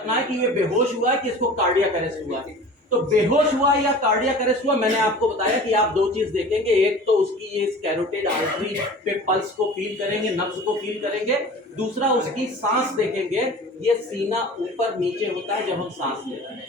रखना है कि ये बेहोश हुआ है कि इसको कार्डियक अरेस्ट हुआ है। तो बेहोश हुआ या कार्डियक अरेस्ट हुआ, मैंने आपको बताया कि आप दो चीज देखेंगे, एक तो उसकी ये कैरोटिड आर्टरी पे पल्स को फील करेंगे, नब्ज को फील करेंगे, दूसरा उसकी सांस देखेंगे, ये सीना ऊपर नीचे होता है जब हम सांस लेते हैं।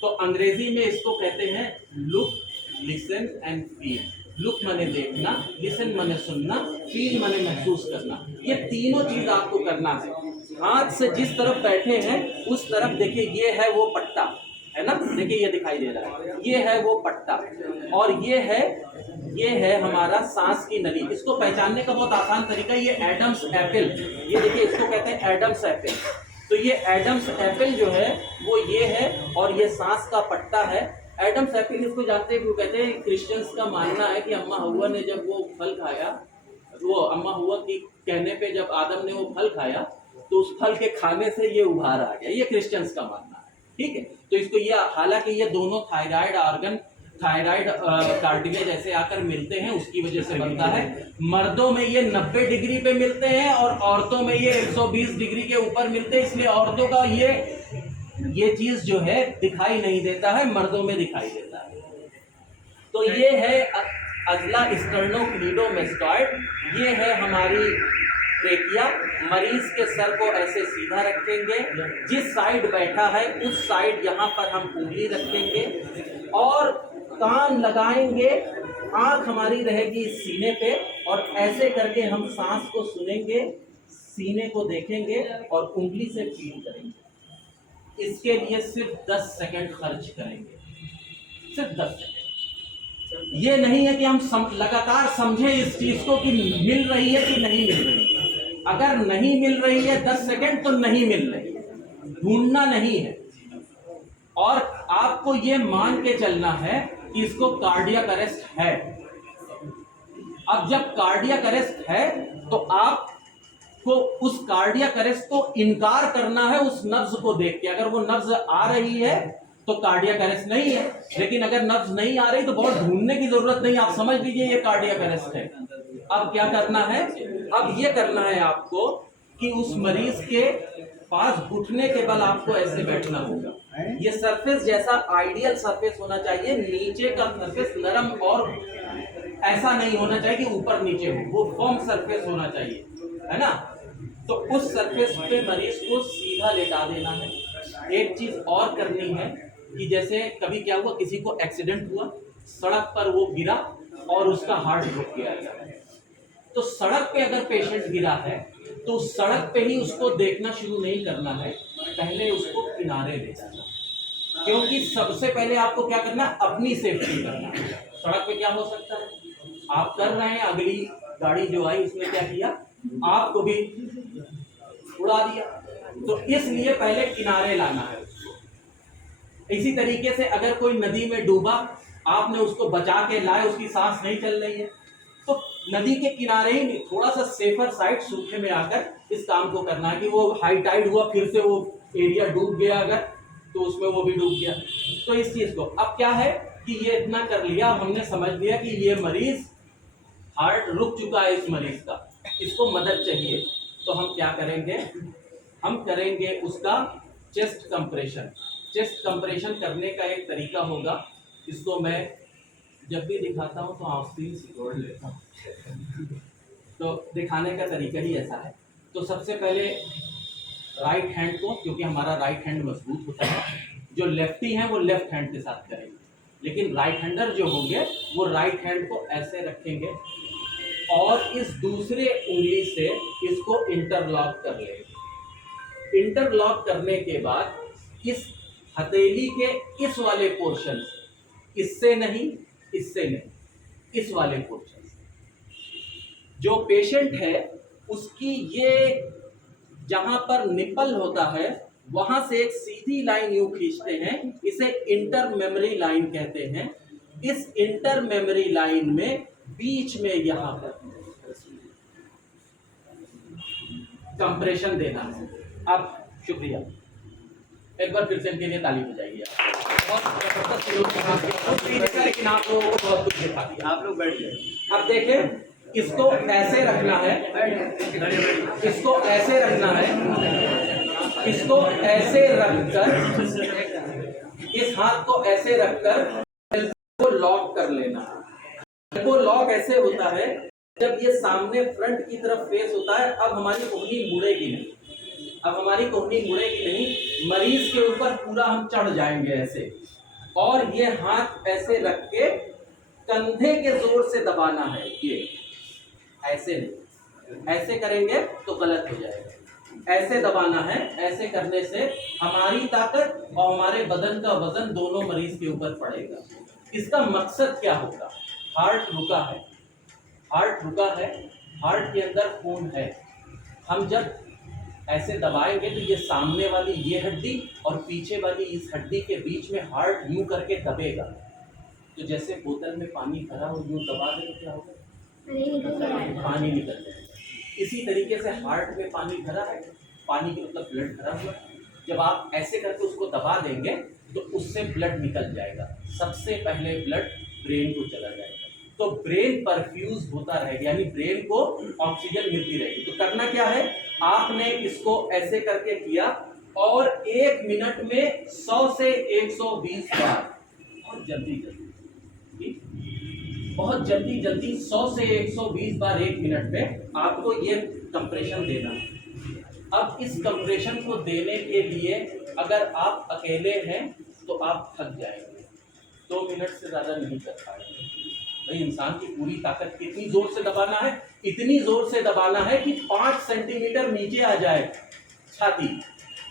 तो अंग्रेजी में इसको कहते हैं look, listen and feel. Look माने देखना, लिसन माने सुनना, फील माने महसूस करना। ये तीनों चीज आपको करना है। हाथ से जिस तरफ बैठे हैं उस तरफ देखिए, ये है वो पट्टा, है ना, देखिए ये दिखाई दे रहा है, ये है वो पट्टा, और ये है हमारा सांस की नली। इसको पहचानने का बहुत आसान तरीका, ये एडम्स एप्पल, ये देखिए इसको कहते हैं एडम्स एप्पल। तो ये एडम्स एप्पल जो है वो ये है, और ये सांस का पट्टा है। एडम्स एप्पल इसको जानते हैं क्यों कहते हैं? क्रिश्चियंस का मानना है कि अम्मा हव्वा ने जब वो फल खाया, वो अम्मा हव्वा की कहने पे जब आदम ने वो फल खाया तो उस फल के खाने से ये उभार आ गया। ये क्रिश्चियंस का मानना है, ठीक है। तो इसको ये, हालांकि ये दोनों थायराइड ऑर्गन, थायराइड कार्टिलेज ऐसे आकर मिलते हैं, उसकी वजह से बनता है। मर्दों में ये 90 डिग्री पे मिलते हैं और औरतों में ये 120 डिग्री के ऊपर मिलते हैं, इसलिए औरतों का ये चीज जो है दिखाई नहीं देता है, मर्दों में दिखाई देता है। तो ये है अजला स्टर्नोक्लीडोमेस्टॉइड, ये है हमारी ट्रेकिया। मरीज के सर को ऐसे सीधा रखेंगे, जिस साइड बैठा है उस साइड यहाँ पर हम उंगली रखेंगे और कान लगाएंगे, आंख हमारी रहेगी सीने पे, और ऐसे करके हम सांस को सुनेंगे, सीने को देखेंगे और उंगली से फील करेंगे। इसके लिए सिर्फ 10 सेकंड खर्च करेंगे, सिर्फ 10 सेकंड। ये नहीं है कि हम लगातार समझें इस चीज को कि मिल रही है कि नहीं मिल रही है। अगर नहीं मिल रही है 10 सेकंड तो नहीं मिल रही है, ढूंढना नहीं है। और आपको ये मान के चलना है कि इसको कार्डियक अरेस्ट है। अब जब कार्डियक अरेस्ट है तो आपको उस कार्डियक अरेस्ट को इनकार करना है उस नब्ज को देख के। अगर वो नब्ज आ रही है तो कार्डियक अरेस्ट नहीं है, लेकिन अगर नब्ज नहीं आ रही तो बहुत ढूंढने की जरूरत नहीं, आप समझ लीजिए ये कार्डियक अरेस्ट है। अब क्या करना है? अब ये करना है आपको कि उस मरीज के पास घुटने के बल आपको ऐसे बैठना होगा। ये सरफेस जैसा आइडियल सरफेस होना चाहिए, नीचे का सरफेस नरम और ऐसा नहीं होना चाहिए कि ऊपर नीचे हो, वो फर्म सरफेस होना चाहिए, है ना। तो उस सरफेस पे मरीज को सीधा लेटा देना है। एक चीज और करनी है कि जैसे कभी क्या हुआ, किसी को एक्सीडेंट हुआ, सड़क पर वो गिरा और उसका हार्ट रुक गया, तो सड़क पे अगर पेशेंट गिरा है तो सड़क पे ही उसको देखना शुरू नहीं करना है, पहले उसको किनारे ले जाना, क्योंकि सबसे पहले आपको क्या करना है? अपनी सेफ्टी करना है। सड़क पे क्या हो सकता है, आप कर रहे हैं, अगली गाड़ी जो आई उसने क्या किया, आपको भी उड़ा दिया, तो इसलिए पहले किनारे लाना है उसको। इसी तरीके से अगर कोई नदी में डूबा, आपने उसको बचा के लाए, उसकी सांस नहीं चल रही है, तो नदी के किनारे ही थोड़ा सा सेफर साइड सूखे में आकर इस काम को करना है कि वो हाई टाइड हुआ, फिर से वो एरिया डूब गया अगर, तो उसमें वो भी डूब गया। तो इस चीज को अब क्या है कि ये इतना कर लिया, हमने समझ लिया कि ये मरीज हार्ट रुक चुका है, इस मरीज का, इसको मदद चाहिए, तो हम क्या करेंगे? हम करेंगे उसका चेस्ट कंप्रेशन। चेस्ट कंप्रेशन करने का एक तरीका होगा, इसको मैं जब भी दिखाता हूँ तो आस्तीन सिकोड़ लेता हूँ। तो दिखाने का तरीका ही ऐसा है। तो सबसे पहले राइट हैंड को, क्योंकि हमारा राइट हैंड मजबूत होता है, जो लेफ्टी हैं वो लेफ्ट हैंड के साथ करेंगे, लेकिन राइट हैंडर जो होंगे वो राइट हैंड को ऐसे रखेंगे और इस दूसरे उंगली से इसको इंटरलॉक कर लेंगे। इंटरलॉक करने के बाद इस हथेली के इस वाले पोर्शन, इससे नहीं, इससे नहीं, इस वाले पोर्शन से जो पेशेंट है उसकी ये जहां पर निपल होता है वहां से एक सीधी लाइन यूं खींचते हैं, इसे इंटर मेमोरी लाइन कहते हैं। इस इंटर मेमोरी लाइन में बीच में यहां पर कंप्रेशन देना है। अब शुक्रिया, एक बार फिर से इनके लिए ताली बजाइए। लेकिन आप लोगों को बहुत कुछ दिखा दिया, आप लोग बैठ गए। अब देखें, इसको ऐसे रखना है, इसको ऐसे रखना है, इसको ऐसे रखकर, इस हाथ को ऐसे रखकर को लॉक कर लेना। वो लॉक ऐसे होता है जब ये सामने फ्रंट की तरफ फेस होता है। अब हमारी कोहनी मुड़ेगी नहीं, अब हमारी कोहनी मुड़ेगी नहीं, मरीज के ऊपर पूरा हम चढ़ जाएंगे ऐसे, और ये हाथ ऐसे रख के कंधे के जोर से दबाना है। ये ऐसे नहीं, ऐसे करेंगे तो गलत हो जाएगा, ऐसे दबाना है। ऐसे करने से हमारी ताकत और हमारे बदन का वजन दोनों मरीज के ऊपर पड़ेगा। इसका मकसद क्या होगा? हार्ट रुका है, हार्ट रुका है, हार्ट के अंदर खून है। हम जब ऐसे दबाएंगे तो ये सामने वाली ये हड्डी और पीछे वाली इस हड्डी के बीच में हार्ट यूं करके दबेगा। तो जैसे बोतल में पानी भरा हो, यूं दबा दे तो क्या होगा? पानी निकल जाएगा। इसी तरीके से हार्ट में पानी भरा है, पानी की मतलब ब्लड भरा हुआ है। जब आप ऐसे करके उसको दबा देंगे तो उससे ब्लड निकल जाएगा। सबसे पहले ब्लड ब्रेन को चला जाएगा, तो ब्रेन परफ्यूज होता रहेगा, यानी ब्रेन को ऑक्सीजन मिलती रहेगी। तो करना क्या है, आपने इसको ऐसे करके किया और 1 मिनट में 100 से 120 बार, बहुत जल्दी जल्दी, ठीक, बहुत जल्दी जल्दी 100 से 120 बार 1 मिनट में आपको ये कंप्रेशन देना है। अब इस कंप्रेशन को देने के लिए अगर आप अकेले हैं तो आप थक जाएंगे, 2 मिनट से ज़्यादा नहीं कर पाएंगे। भाई इंसान की पूरी ताकत कितनी जोर से दबाना है, इतनी जोर से दबाना है कि 5 सेंटीमीटर नीचे आ जाए छाती।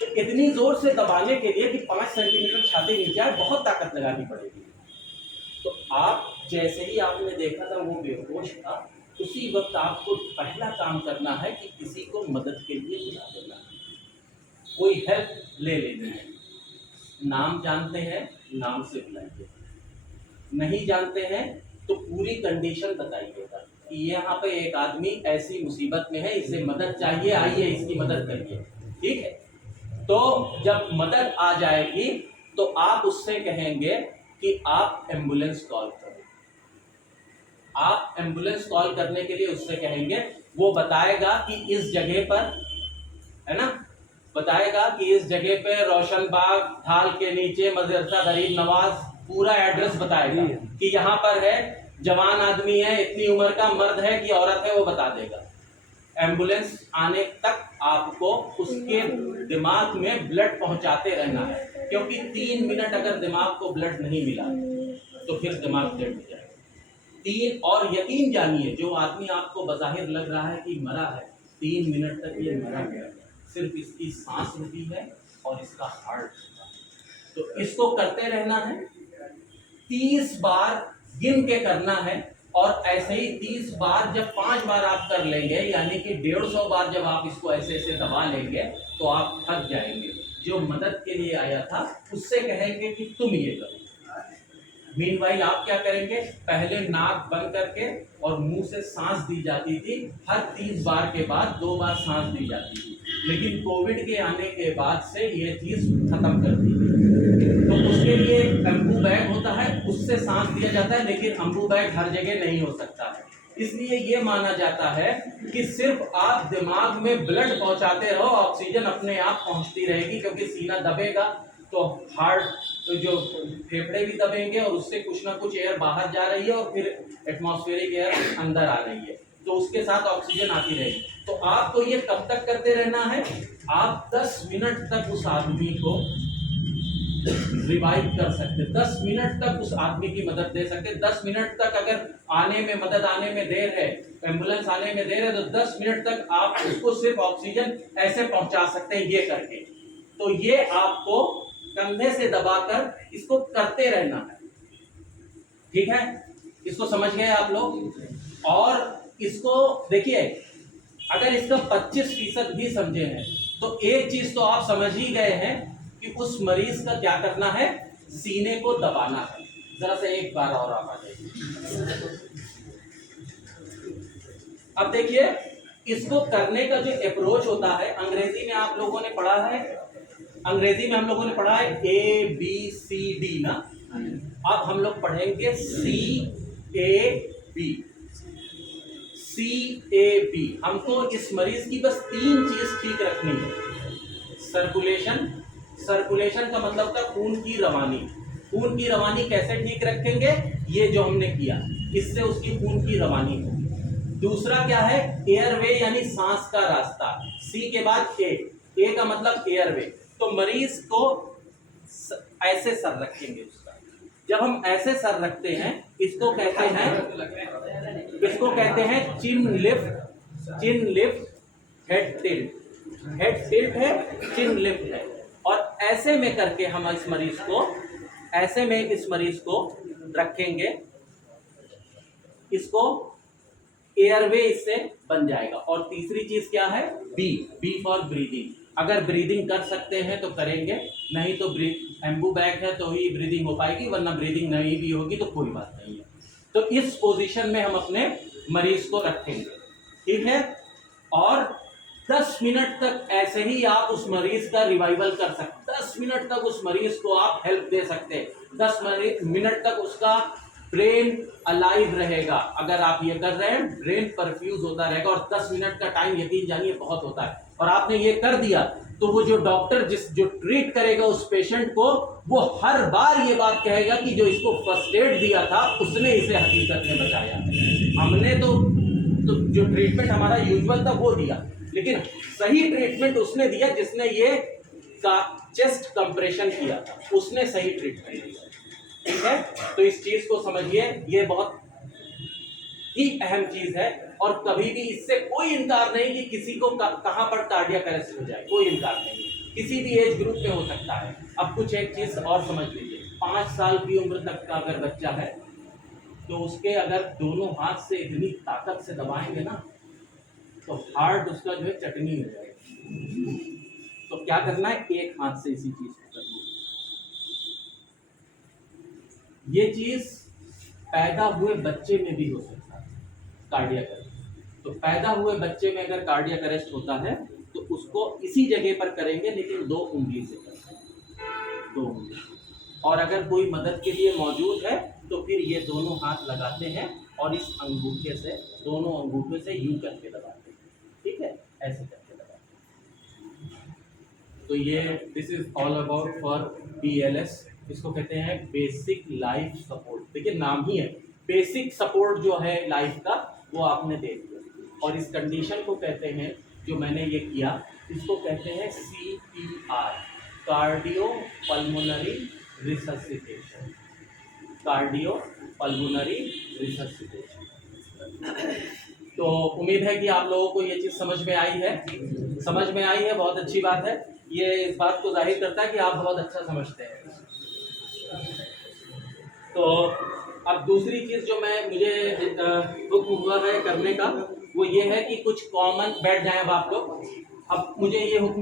तो इतनी जोर से दबाने के लिए कि 5 सेंटीमीटर छाती नीचे आए, बहुत ताकत लगानी पड़ेगी। तो आप जैसे ही आपने देखा था वो बेहोश था, उसी वक्त आपको पहला काम करना है कि किसी को मदद के लिए बुला देना है, कोई हेल्प ले लेनी है। नाम जानते हैं, नाम से बुलाइए, नहीं जानते हैं तो पूरी कंडीशन बताइएगा कि यहाँ पे एक आदमी ऐसी मुसीबत में है, इसे मदद चाहिए, आइए इसकी मदद करिए, ठीक है। तो जब मदद आ जाएगी तो आप उससे कहेंगे कि आप एम्बुलेंस कॉल करो। आप एम्बुलेंस कॉल करने के लिए उससे कहेंगे, वो बताएगा कि इस जगह पर, है ना, बताएगा कि इस जगह पे रोशनबाग ढाल के नीचे मदरसा गरीब नवाज, पूरा एड्रेस बताएगा कि यहाँ पर है, जवान आदमी है, इतनी उम्र का, मर्द है कि औरत है, वो बता देगा। एम्बुलेंस आने तक आपको उसके दिमाग में ब्लड पहुंचाते रहना है, क्योंकि 3 मिनट अगर दिमाग को ब्लड नहीं मिला तो फिर दिमाग डेड हो जाएगा। 3, और यकीन जानिए जो आदमी आपको बज़ाहिर लग रहा है कि मरा है, 3 मिनट तक ये मरा गया, सिर्फ इसकी सांस रुकी है और इसका हार्ट रुका। तो इसको करते रहना है, 30 बार गिन के करना है, और ऐसे ही 30 बार, जब 5 बार आप कर लेंगे, यानी कि 150 बार जब आप इसको ऐसे ऐसे दबा लेंगे तो आप थक जाएंगे। जो मदद के लिए आया था उससे कहेंगे कि तुम ये करो। मीनवाइल आप क्या करेंगे, पहले नाक बंद करके और मुंह से सांस दी जाती थी, हर 30 बार के बाद 2 बार सांस दी जाती थी, लेकिन कोविड के आने के बाद से ये चीज खत्म कर दी गई। तो उसके लिए एक अम्बू बैग होता है, उससे सांस दिया जाता है, लेकिन अम्बू बैग हर जगह नहीं हो सकता है। इसलिए ये माना जाता है कि सिर्फ आप दिमाग में ब्लड पहुंचाते रहो, ऑक्सीजन अपने आप पहुंचती रहेगी, क्योंकि सीना दबेगा तो हार्ट, तो जो फेफड़े भी दबेंगे और उससे कुछ ना कुछ एयर बाहर जा रही है और फिर एटमॉस्फेरिक एयर अंदर आ रही है, तो उसके साथ ऑक्सीजन आती रहेगी। तो आपको ये कब तक करते रहना है, आप 10 मिनट तक उस आदमी को रिवाइव कर सकते, 10 मिनट तक उस आदमी की मदद दे सकते। 10 मिनट तक अगर आने में, मदद आने में देर है, एम्बुलेंस आने में देर है, तो 10 मिनट तक आप उसको सिर्फ ऑक्सीजन ऐसे पहुंचा सकते हैं, ये करके। तो ये आपको कंधे से दबाकर इसको करते रहना है, ठीक है। इसको समझ गए आप लोग? और इसको देखिए, अगर इसका 25% भी समझे हैं तो एक चीज तो आप समझ ही गए हैं कि उस मरीज का क्या करना है, सीने को दबाना है। जरा से एक बार और आप आ जाइए। अब देखिए, इसको करने का जो अप्रोच होता है, अंग्रेजी में आप लोगों ने पढ़ा है, अंग्रेजी में हम लोगों ने पढ़ा है ABCD ना। अब हम लोग पढ़ेंगे CAB। CAB हमको इस मरीज की बस 3 चीज ठीक रखनी है, सर्कुलेशन, सर्कुलेशन का मतलब था खून की रवानी। खून की रवानी कैसे ठीक रखेंगे, ये जो हमने किया, इससे उसकी खून की रवानी हो। दूसरा क्या है, एयरवे यानी सांस का रास्ता। सी के बाद ए का मतलब एयरवे। तो मरीज को ऐसे सर रखेंगे उसका। जब हम ऐसे सर रखते हैं, इसको कहते हैं chin lift, chin lift, head tilt. Head tilt है, चिन लिफ्ट है। और ऐसे में करके हम इस मरीज को, ऐसे में इस मरीज को रखेंगे, इसको एयरवे इससे बन जाएगा। और तीसरी चीज क्या है, बी फॉर ब्रीदिंग। अगर ब्रीदिंग कर सकते हैं तो करेंगे, नहीं तो एम्बू बैग है तो ही ब्रीदिंग हो पाएगी, वरना ब्रीदिंग नहीं भी होगी तो कोई बात नहीं है। तो इस पोजीशन में हम अपने मरीज को रखेंगे, ठीक है। और 10 मिनट तक ऐसे ही आप उस मरीज का रिवाइवल कर सकते, 10 मिनट तक उस मरीज को आप हेल्प दे सकते हैं, 10 मिनट तक उसका ब्रेन अलाइव रहेगा। अगर आप ये कर रहे हैं, ब्रेन परफ्यूज होता रहेगा। और 10 मिनट का टाइम यकीन जानिए बहुत होता है। और आपने ये कर दिया तो वो जो डॉक्टर जो ट्रीट करेगा उस पेशेंट को, वो हर बार ये बात कहेगा कि जो इसको फर्स्ट एड दिया था उसने इसे हकीकत में बचाया। हमने तो जो ट्रीटमेंट हमारा यूजुअल था वो दिया, लेकिन सही ट्रीटमेंट उसने दिया जिसने ये चेस्ट कंप्रेशन किया था, उसने सही ट्रीटमेंट दिया, ठीक है। तो इस चीज को समझिए, ये बहुत ही अहम चीज है। और कभी भी इससे कोई इनकार नहीं कि किसी को कहां पर कार्डियक अरेस्ट हो जाए, कोई इनकार नहीं, किसी भी एज ग्रुप में हो सकता है। अब कुछ एक चीज और समझ लीजिए, 5 साल की उम्र तक का अगर बच्चा है तो उसके अगर दोनों हाथ से इतनी ताकत से दबाएंगे ना, तो हार्ट उसका जो है चटनी हो जाएगी। तो क्या करना है, एक हाथ से इसी चीज को करना है। ये चीज पैदा हुए बच्चे में भी हो सकता है कार्डियक अरेस्ट। तो पैदा हुए बच्चे में अगर कार्डियक अरेस्ट होता है तो उसको इसी जगह पर करेंगे, लेकिन 2 उंगली से करेंगे, 2 उंगली। और अगर कोई मदद के लिए मौजूद है तो फिर ये दोनों हाथ लगाते हैं और इस अंगूठे से, दोनों अंगूठे से यूं करके दबाते हैं, ठीक है, ऐसे करके दबाते हैं। तो ये this is all about for BLS। इसको कहते हैं बेसिक लाइफ सपोर्ट। देखिए नाम ही है, बेसिक सपोर्ट जो है लाइफ का, वो आपने देख लिया। और इस कंडीशन को कहते हैं, जो मैंने ये किया, इसको कहते हैं CPR, cardio pulmonary resuscitation, cardio pulmonary resuscitation. तो उम्मीद है कि आप लोगों को ये चीज़ समझ में आई है, समझ में आई है, बहुत अच्छी बात है। ये इस बात को जाहिर करता है कि आप बहुत अच्छा समझते हैं। तो अब दूसरी चीज़ जो मुझे हुक्म हुआ है करने का, वो ये है कि कुछ कॉमन, बैठ जाएं अब आप लोग। अब मुझे ये हुक्म